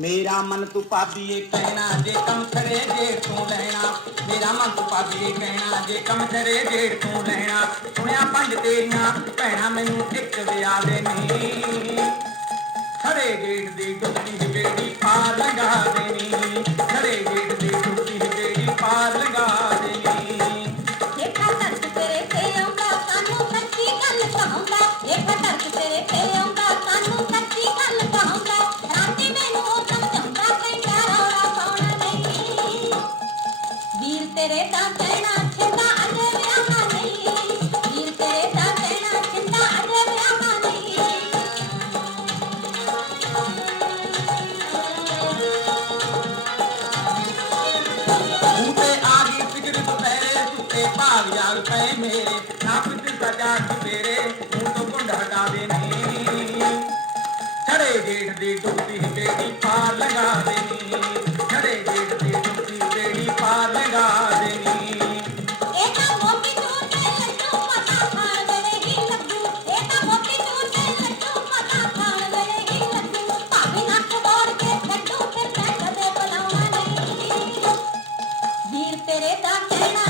ਮੇਰਾ ਮਨ ਤੂੰ ਪਾਬੀਏ ਕਹਿਣਾ ਜੇ ਕੰਮ ਖੜੇ ਜੇ ਤੂੰ ਲੈਣਾ। ਮੇਰਾ ਮਨ ਤੂੰ ਪਾਬੀਏ ਕਹਿਣਾ ਜੇ ਕੰਮ ਖੜੇ ਜੇ ਤੂੰ ਲੈਣਾ। ਸੁਣਿਆ ਪੰਜ ਤੇਰੀਆਂ, ਭੈਣਾ ਮੈਨੂੰ ਇੱਕ ਵਿਆਹ ਦੇ ਨੀ। ਖੜੇ ਗੇਟ ਦੀ ਟੁੱਟੀ ਬੇੜੀ ਪਾਰ ਲੰਘਾ ਦੇਣੀ। ਭਾਗ ਜਾਗ ਪਏ ਮੇਰੇ ਨਾ ਫਿਕਰ ਸਜਾ ਸਵੇਰੇ ਮੂੰਹ ਤੋਂ ਗੁੰਡ ਹਟਾ ਦੇਣੀ। ਖੜੇ ਗੇਟ ਦੀ ਟੁੱਟੀ ਬੇੜੀ ਪਾਰ ਲਗਾ ਦੇਣੀ। ਖੜੇ ਗੇਟ ਦੀ ਟੁੱਟੀ ਬੇੜੀ ਪਾਰ ਲਗਾ ਦੇਣੀ। ਇਹ ਤਾਂ ਮੋਤੀ ਚੂਰ ਦੇ ਲੱਡੂ ਪਤਾ ਖਾਣ ਵੇਲੇ ਹੀ ਲੱਗੂ ਇਹ ਤਾਂ ਮੋਤੀ ਚੂਰ ਦੇ ਲੱਡੂ ਪਤਾ ਖਾਣ ਵੇਲੇ ਹੀ ਲੱਗੂ ਭਾਵੇਂ ਨੱਕ ਬੋੜ ਕੇ ਛੱਡੂ ਫਿਰ ਮੈਂ ਕਦੇ ਬੁਲਾਉਣਾ ਨਹੀਂ। ਵੀਰ ਤੇਰੇ ਦਾ ਕਹਿਣਾ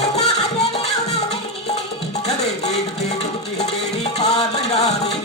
ডারে